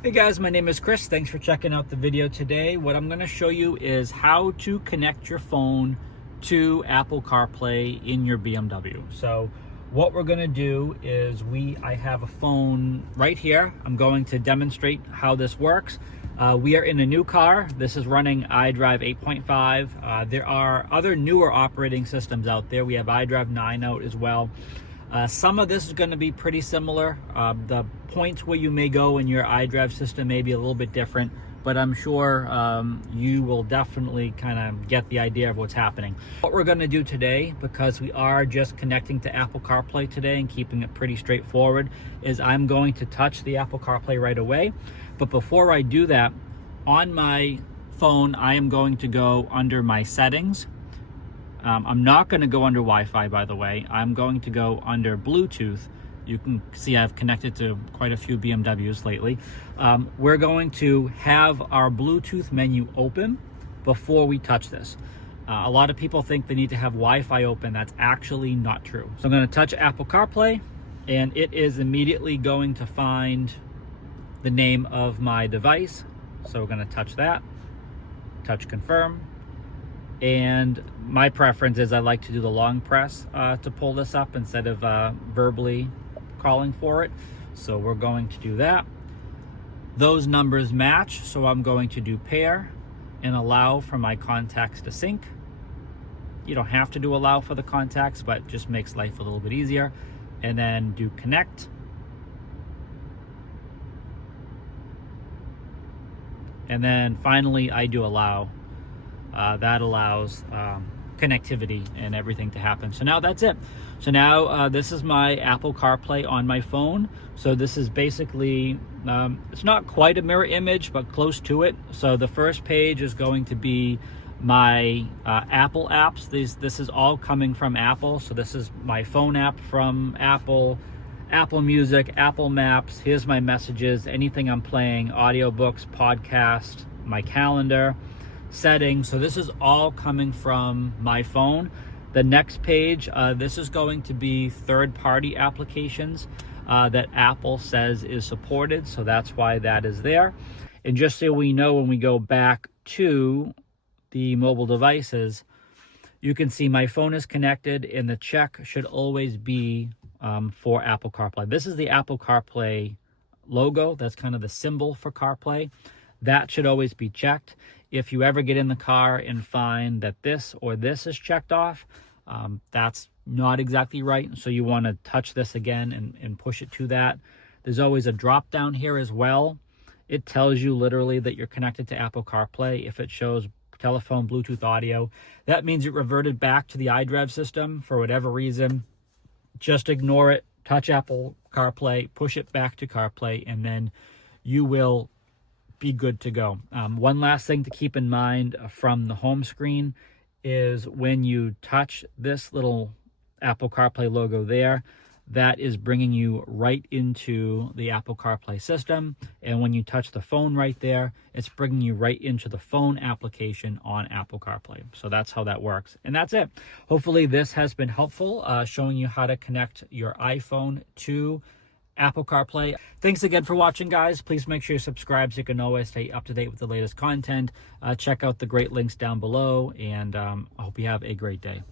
Hey guys, my name is Chris. Thanks for checking out the video today. What I'm going to show you is how to connect your phone to Apple CarPlay in your BMW. So what we're going to do is I have a phone right here. I'm going to demonstrate how this works. We are in a new car. This is running iDrive 8.5. There are other newer operating systems out there. We have iDrive 9 out as well. Some of this is going to be pretty similar. The points where you may go in your iDrive system may be a little bit different, but I'm sure you will definitely kind of get the idea of what's happening. What we're going to do today, because we are just connecting to Apple CarPlay today and keeping it pretty straightforward, is I'm going to touch the Apple CarPlay right away. But before I do that, on my phone, I am going to go under my settings. I'm not going to go under Wi-Fi, by the way. I'm going to go under Bluetooth. You can see I've connected to quite a few BMWs lately. We're going to have our Bluetooth menu open before we touch this. A lot of people think they need to have Wi-Fi open. That's actually not true. So I'm going to touch Apple CarPlay, and it is immediately going to find the name of my device. So we're going to touch that, touch confirm. And my preference is I like to do the long press to pull this up instead of verbally calling for it. So we're going to do that. Those numbers match, so I'm going to do pair and allow for my contacts to sync. You don't have to do allow for the contacts, but it just makes life a little bit easier. And then do connect. And then finally I do allow. That allows connectivity and everything to happen. So now that's it. So now this is my Apple CarPlay on my phone. So this is basically, it's not quite a mirror image, but close to it. So the first page is going to be my Apple apps. This is all coming from Apple. So this is my phone app from Apple, Apple Music, Apple Maps. Here's my messages, anything I'm playing, audiobooks, podcast, my calendar, settings. So this is all coming from my phone. The next page, this is going to be third-party applications that Apple says is supported. So that's why that is there. And just so we know, when we go back to the mobile devices, you can see my phone is connected and the check should always be for Apple CarPlay. This is the Apple CarPlay logo. That's kind of the symbol for CarPlay. That should always be checked. If you ever get in the car and find that this or this is checked off, that's not exactly right. So you want to touch this again and push it to that. There's always a drop down here as well. It tells you literally that you're connected to Apple CarPlay. If it shows telephone, Bluetooth audio, that means it reverted back to the iDrive system for whatever reason. Just ignore it, touch Apple CarPlay, push it back to CarPlay, and then you will be good to go. One last thing to keep in mind from the home screen is when you touch this little Apple CarPlay logo there, that is bringing you right into the Apple CarPlay system. And when you touch the phone right there, it's bringing you right into the phone application on Apple CarPlay. So that's how that works. And that's it. Hopefully this has been helpful, showing you how to connect your iPhone to Apple CarPlay. Thanks again for watching, guys. Please make sure you subscribe so you can always stay up to date with the latest content. Check out the great links down below, and I hope you have a great day.